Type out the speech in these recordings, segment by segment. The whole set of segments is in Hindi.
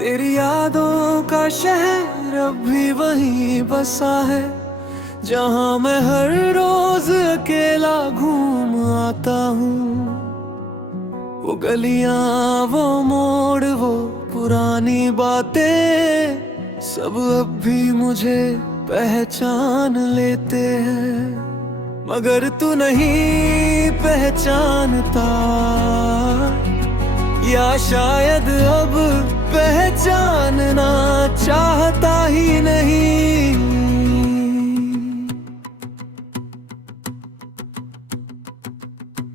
तेरी यादों का शहर अब भी वहीं बसा है, जहाँ मैं हर रोज अकेला घूम आता हूँ। वो गलियां, वो मोड़, वो पुरानी बातें सब अब भी मुझे पहचान लेते हैं। मगर तू नहीं पहचानता, या शायद अब पहचानना चाहता ही नहीं।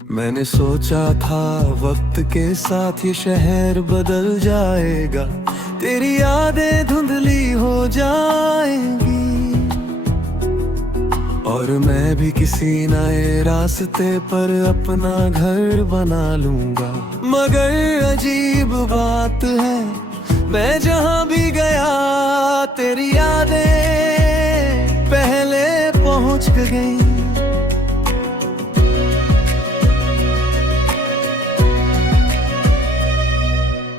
मैंने सोचा था वक्त के साथ ये शहर बदल जाएगा, तेरी यादें धुंधली हो जाएंगी और मैं भी किसी नए रास्ते पर अपना घर बना लूंगा। मगर अजीब बात है, मैं जहां भी गया तेरी यादें पहले पहुंच गई।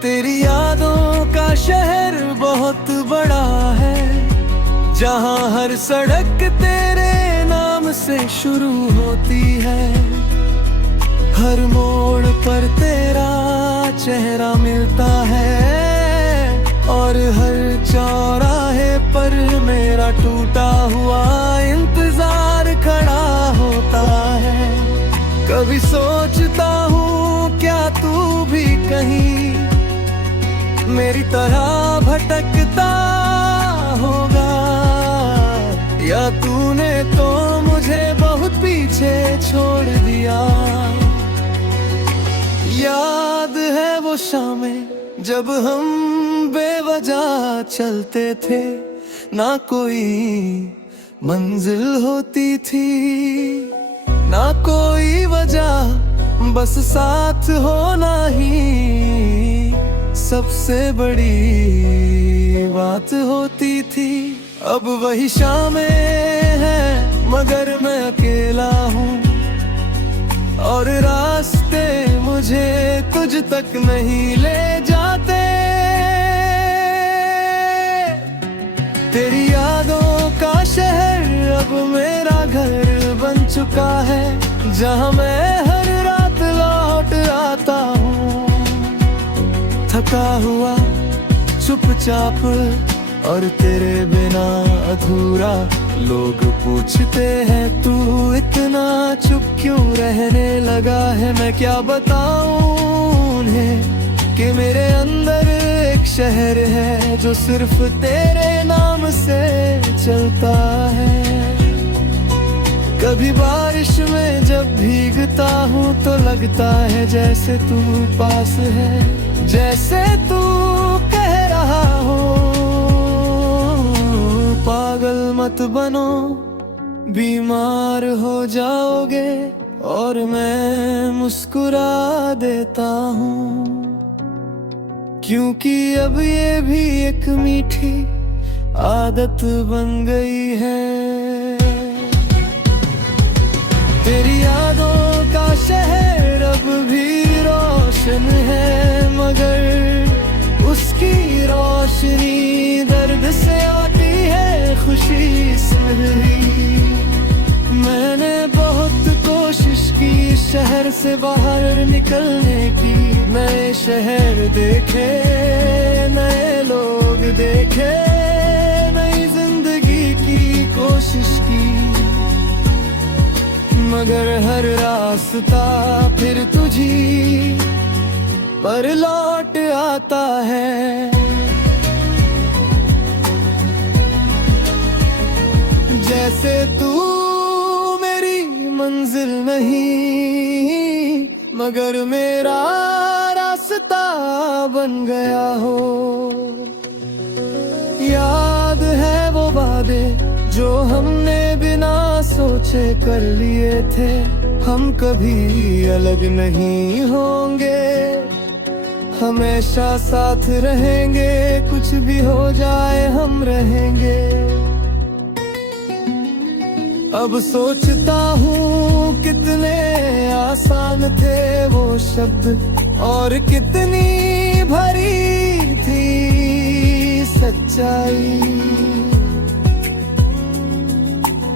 तेरी यादों का शहर बहुत बड़ा है, जहां हर सड़क तेरे नाम से शुरू होती है। हर मोड़ पर तेरा चेहरा मिलता है और हर चौराहे पर मेरा टूटा हुआ इंतजार खड़ा होता है। कभी सोचता हूँ क्या तू भी कहीं मेरी तरह भटकता होगा, या तूने तो मुझे बहुत पीछे छोड़ दिया। याद है वो शामें जब हम बेवजह चलते थे, ना कोई मंजिल होती थी ना कोई वजह, बस साथ होना ही सबसे बड़ी बात होती थी। अब वही शामें हैं मगर मैं अकेला हूँ, और रास्ते मुझे तुझ तक नहीं ले जाते। तेरी यादों का शहर अब मेरा घर बन चुका है, जहाँ मैं हर रात लौट आता हूँ, थका हुआ चुपचाप और तेरे बिना अधूरा। लोग पूछते हैं तू इतना चुप क्यों रहने लगा है, मैं क्या बताऊं उन्हें कि मेरे अंदर एक शहर है जो सिर्फ तेरे नाम से चलता है। कभी बारिश में जब भीगता हूँ तो लगता है जैसे तू पास है, जैसे तू कह रहा हो पागल मत बनो, बीमार हो जाओगे। और मैं मुस्कुरा देता हूँ क्योंकि अब ये भी एक मीठी आदत बन गई है। तेरी यादों का शहर अब भी रोशन है, मगर उसकी रोशनी दर्द से आती है खुशी इसमें ही। मैंने बहुत कोशिश की शहर से बाहर निकलने की, नए शहर देखे, नए लोग देखे, नई जिंदगी की कोशिश की, मगर हर रास्ता फिर तुझी पर लौट आता है। जैसे तू मेरी मंजिल नहीं, मगर मेरा रास्ता बन गया हो। याद है वो वादे जो हमने बिना सोचे कर लिए थे, हम कभी अलग नहीं होंगे, हमेशा साथ रहेंगे, कुछ भी हो जाए हम रहेंगे। अब सोचता हूँ कितने आसान थे वो शब्द और कितनी भरी थी सच्चाई।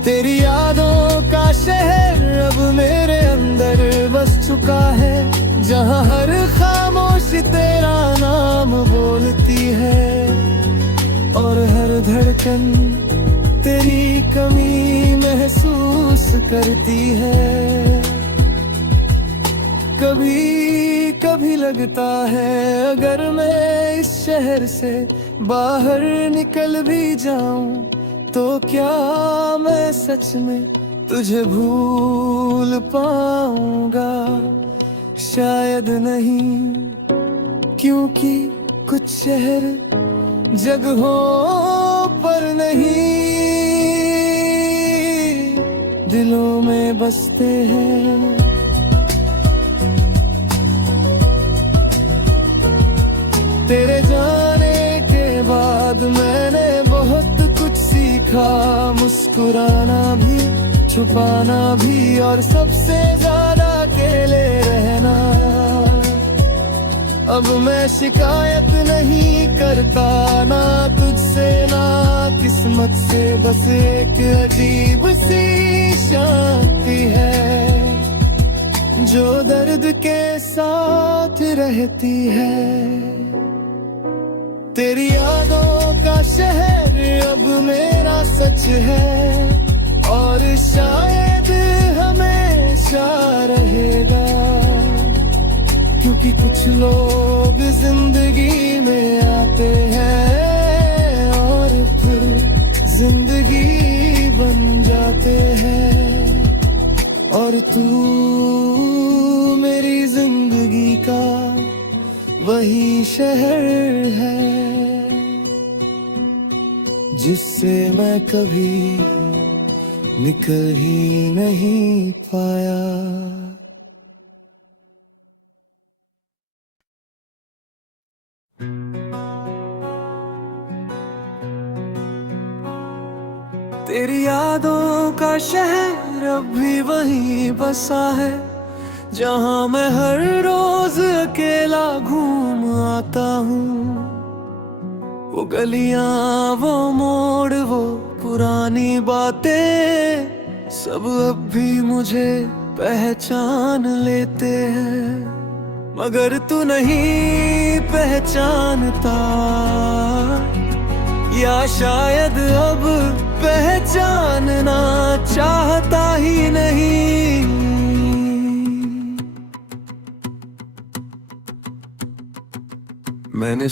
तेरी यादों का शहर अब मेरे अंदर बस चुका है, जहाँ हर खामोशी तेरा नाम बोलती है और हर धड़कन तेरी कमी महसूस करती है। कभी कभी लगता है अगर मैं इस शहर से बाहर निकल भी जाऊं तो क्या मैं सच में तुझे भूल पाऊंगा? शायद नहीं, क्योंकि कुछ शहर जगहों पर नहीं, दिलों में बसते हैं। तेरे जाने के बाद मैंने बहुत कुछ सीखा, मुस्कुराना भी, छुपाना भी और सबसे ज्यादा अकेले रहना। अब मैं शिकायत नहीं करता, ना तुझसे ना किस्मत से, बस एक अजीब सी शांति है जो दर्द के साथ रहती है। तेरी यादों का शहर अब मेरा सच है और शायद हमेशा रहेगा, क्योंकि कुछ लोग जिंदगी में आते हैं और फिर जिंदगी बन जाते हैं, और तू मेरी जिंदगी का वही शहर है जिससे मैं कभी निकल ही नहीं पाया। तेरी यादों का शहर अब भी वहीं बसा है, जहाँ मैं हर रोज अकेला घूम आता हूँ। वो गलियाँ, वो मोड़, वो पुरानी बातें सब अब भी मुझे पहचान लेते हैं, मगर तू नहीं पहचानता, या शायद अब पहचानना चाहता ही नहीं। मैंने